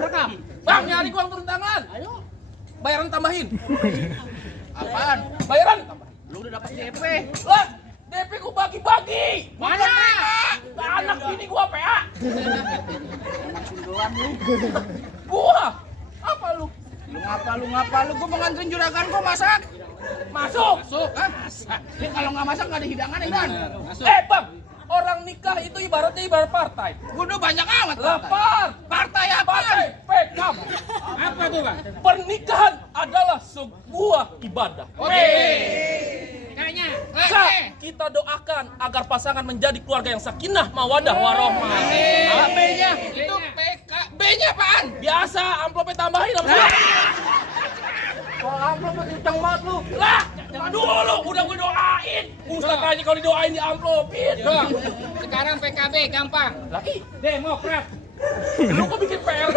rekam. Bang, nyari uang turun tangan. Ayo. Bayaran tambahin. Apaan? Bayaran tambahin. Lu udah dapat DP. Lah, DP gua bagi-bagi. Mana? Anak bini gua PA. Emang sundulan lu. Gua. Apa lu? Lu ngapa? Lu gua mau nganterin juragan gua masak. Masuk. Masuk, kan? Dia kalau nggak masak nggak ada hidangan ya, kan? Masuk. Bang, orang nikah itu ibaratnya ibarat partai. Waduh banyak amat. Lapar. Partai apa? Partai PKM. Apa tuh, Bang? Pernikahan adalah sebuah ibadah. Oke. Kayaknya. Kita doakan agar pasangan menjadi keluarga yang sakinah, mawadah, warohmah. B-nya itu PK. B-nya apaan? Biasa, amplopnya tambahin apa? Kalau amplop masih kencang banget lu. Lah, jangan dulu, udah gue doain. Ustaz aja kalau didoain di amplopin. Sekarang PKB gampang. Lagi, Demokrat. lu kok bikin PR